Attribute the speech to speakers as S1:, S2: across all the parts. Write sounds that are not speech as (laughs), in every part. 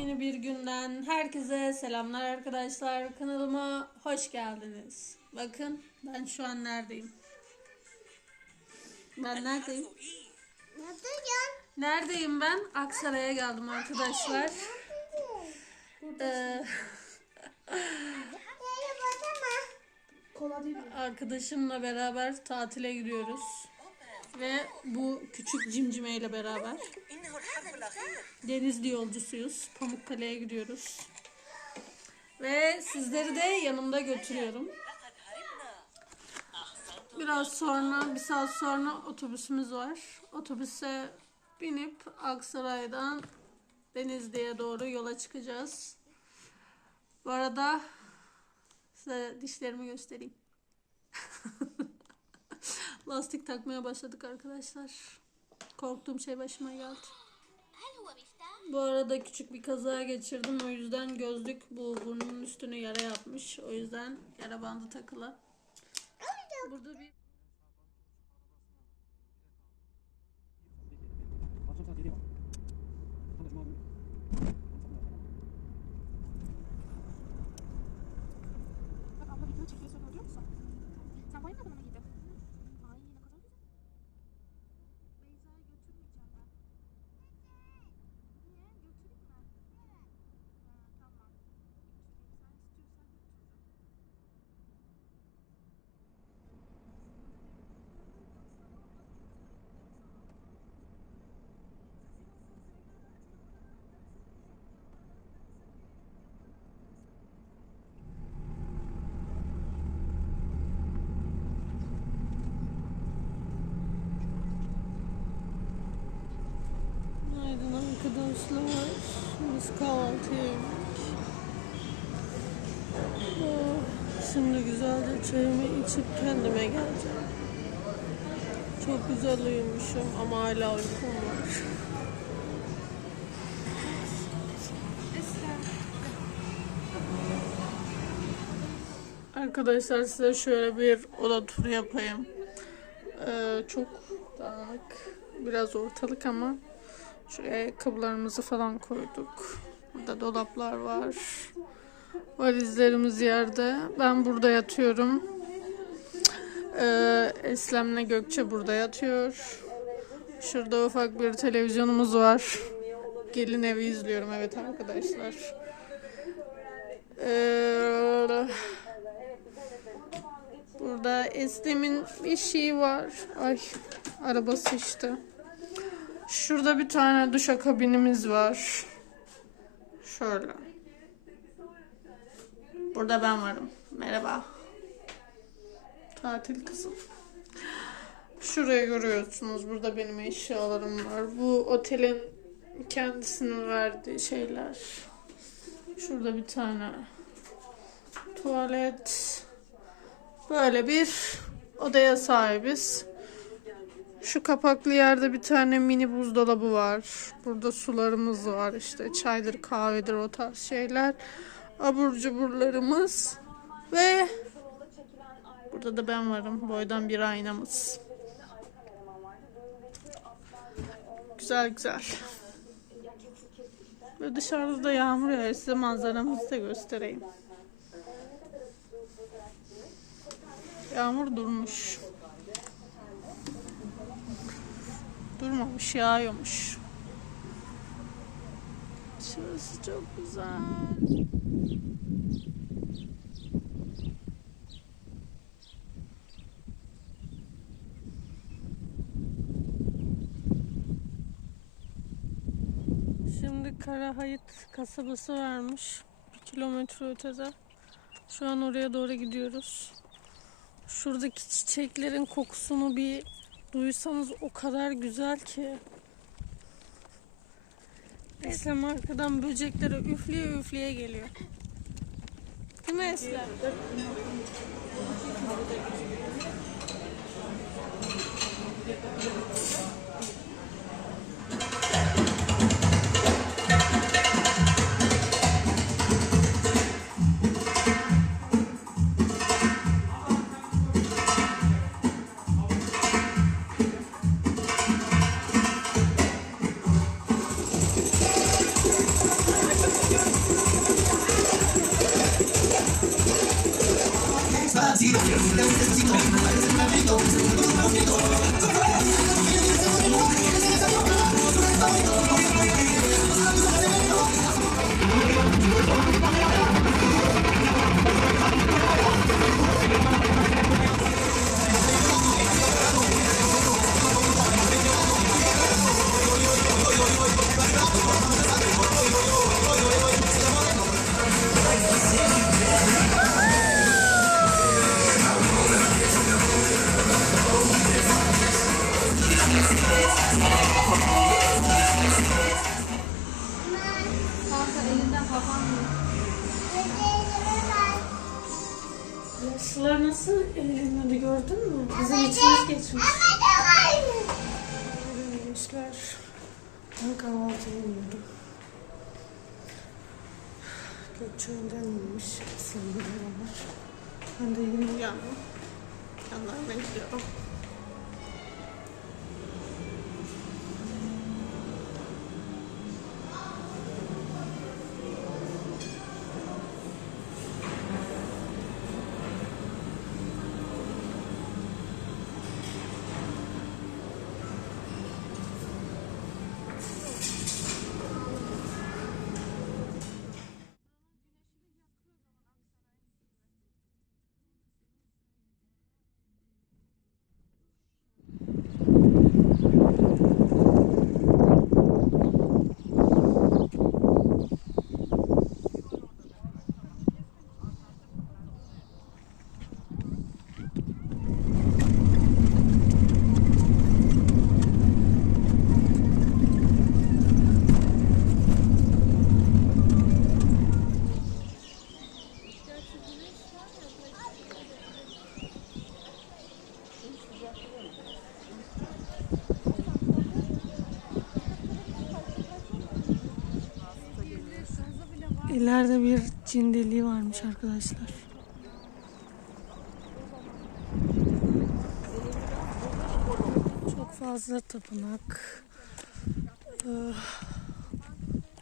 S1: Yeni bir günden herkese selamlar arkadaşlar. Kanalıma hoş geldiniz. Bakın ben şu an neredeyim? Ben neredeyim? Neredeyim ben? Aksaray'a geldim arkadaşlar. Ee, arkadaşımla beraber tatile gidiyoruz ve bu küçük cimcime ile beraber denizli yolcusuyuz. Pamukkale'ye gidiyoruz. Ve sizleri de yanımda götürüyorum. Biraz sonra, bir saat sonra otobüsümüz var. Otobüse binip Aksaray'dan Denizli'ye doğru yola çıkacağız. Bu arada size dişlerimi göstereyim. Lastik takmaya başladık arkadaşlar. Korktuğum şey başıma geldi. Bu arada küçük bir kaza geçirdim. O yüzden gözlük bu burnumun üstünü yara yapmış. O yüzden yara bandı takılı. Burada bir Yedik. Oh, Şimdi güzelce çayımı içip kendime geleceğim. Çok güzel uyumuşum ama hala uykum var. Arkadaşlar size şöyle bir oda turu yapayım. Ee, çok dağınık, biraz ortalık ama şuraya ayakkabılarımızı falan koyduk. Burada dolaplar var. Valizlerimiz yerde. Ben burada yatıyorum. Ee, Eslem'le Gökçe burada yatıyor. Şurada ufak bir televizyonumuz var. Gelin evi izliyorum evet arkadaşlar. Ee, Burada Eslem'in bir şeyi var. Ay arabası işte. Şurada bir tane duş kabinimiz var. Şöyle. Burada ben varım. Merhaba. Tatil kızım. Şurayı görüyorsunuz. Burada benim eşyalarım var. Bu otelin kendisinin verdiği şeyler. Şurada bir tane tuvalet. Böyle bir odaya sahibiz. Şu kapaklı yerde bir tane mini buzdolabı var. Burada sularımız var işte çaydır kahvedir o tarz şeyler. Abur cuburlarımız ve burada da ben varım. Boydan bir aynamız. Güzel güzel. Ve dışarıda da yağmur yağıyor. Size manzaramızı da göstereyim. Yağmur durmuş. Durmamış, yağıyormuş. Şurası çok güzel. Şimdi Karahayıt kasabası varmış. Bir kilometre ötede. Şu an oraya doğru gidiyoruz. Şuradaki çiçeklerin kokusunu bir Duysanız o kadar güzel ki. Eslem arkadan böceklere üfleye üfleye geliyor. Değil mi Eslem? Sular Önden yemiş. Seninle beraber. Ben de yeni uyandım. Yanlarına İleride bir cin deliği varmış arkadaşlar. Çok fazla tapınak eh,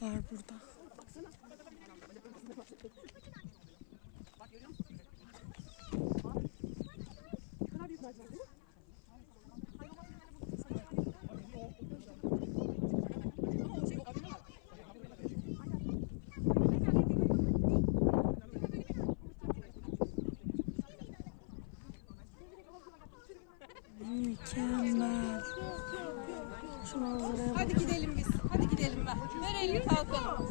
S1: var burada. Mükemmel.
S2: Hadi gidelim biz. Hadi gidelim ben. Ver elini kalkalım.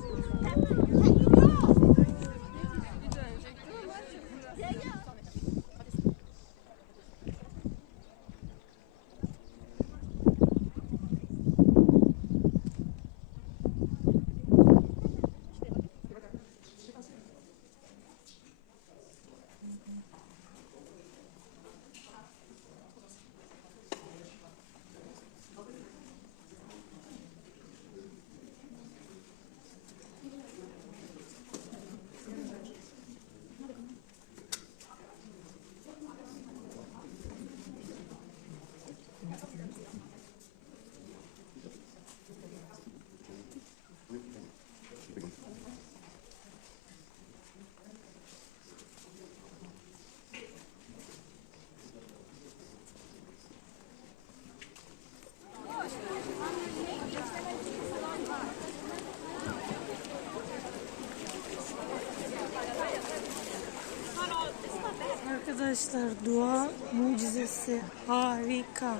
S1: Arkadaşlar dua mucizesi harika.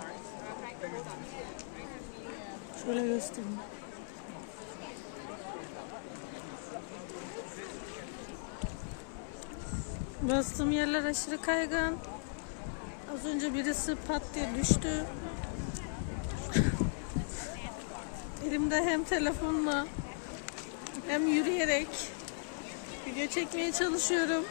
S1: Şöyle göstereyim. Bastığım yerler aşırı kaygan. Az önce birisi pat diye düştü. Elimde hem telefonla hem yürüyerek video çekmeye çalışıyorum.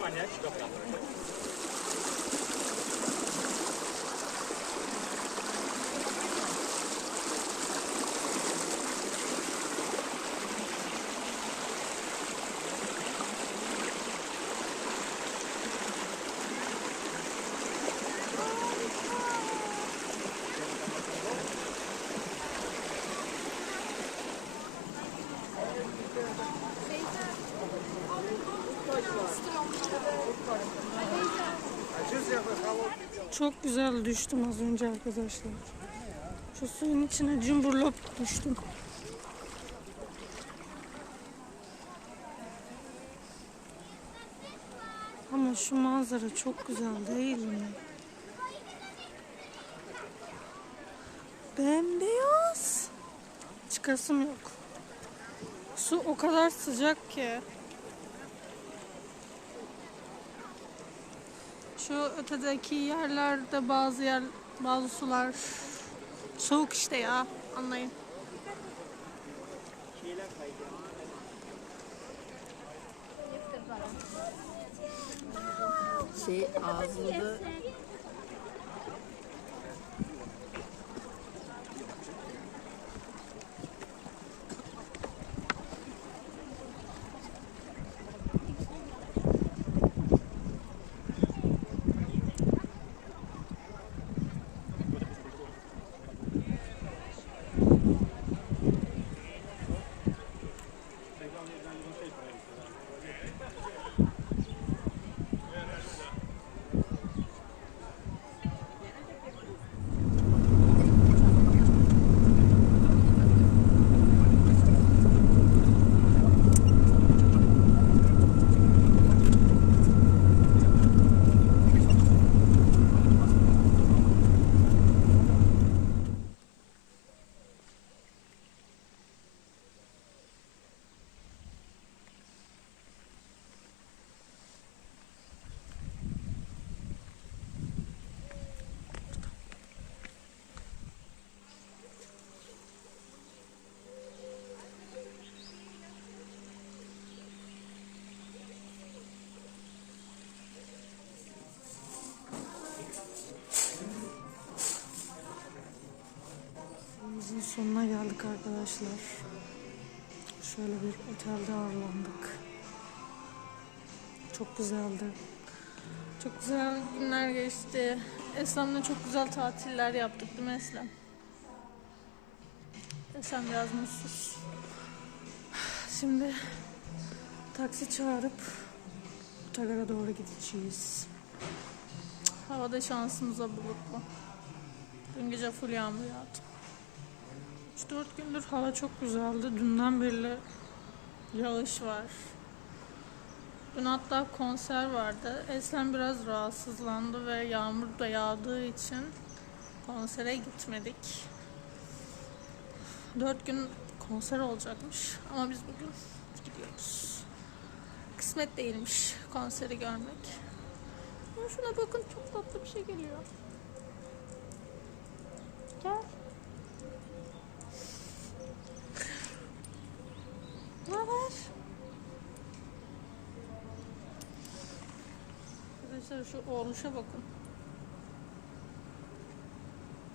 S2: man jetzt doch
S1: Çok güzel düştüm az önce arkadaşlar. Şu suyun içine cumburlop düştüm. Ama şu manzara çok güzel değil mi? Bembeyaz. Çıkasım yok. Su o kadar sıcak ki. Şu ötedeki yerlerde bazı yer bazı sular soğuk işte ya anlayın.
S2: Şey ağzında
S1: sonuna geldik arkadaşlar. Şöyle bir otelde ağırlandık. Çok güzeldi. Çok güzel günler geçti. Eslem'le çok güzel tatiller yaptık değil mi Eslem? Eslem biraz mutsuz. Şimdi taksi çağırıp Otogar'a doğru gideceğiz. Havada şansımıza bulutlu. Dün gece full yağmur yağdı. 3-4 gündür hava çok güzeldi. Dünden beri yağış var. Dün hatta konser vardı. Eslem biraz rahatsızlandı ve yağmur da yağdığı için konsere gitmedik. 4 gün konser olacakmış ama biz bugün gidiyoruz. Kısmet değilmiş konseri görmek. Ama şuna bakın çok tatlı bir şey geliyor. Gel. Ne haber? Oğluşa bakın.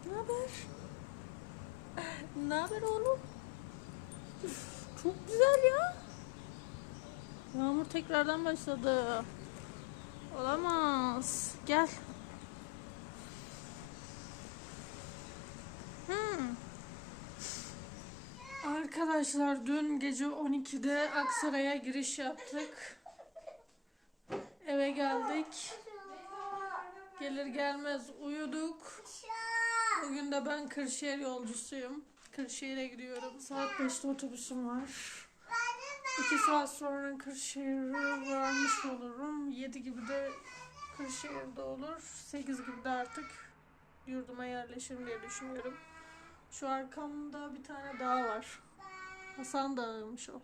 S1: Ne haber? (laughs) Ne haber oğlum? Çok güzel ya. Yağmur tekrardan başladı. Olamaz. Gel. Hmm. Arkadaşlar dün gece 12'de Aksaray'a giriş yaptık. Eve geldik. Gelir gelmez uyuduk. Bugün de ben Kırşehir yolcusuyum. Kırşehir'e gidiyorum. Saat 5'te otobüsüm var. 2 saat sonra Kırşehir'e varmış olurum. 7 gibi de Kırşehir'de olur. 8 gibi de artık yurduma yerleşirim diye düşünüyorum. Şu arkamda bir tane dağ var. Hasan Dağı'ymış o.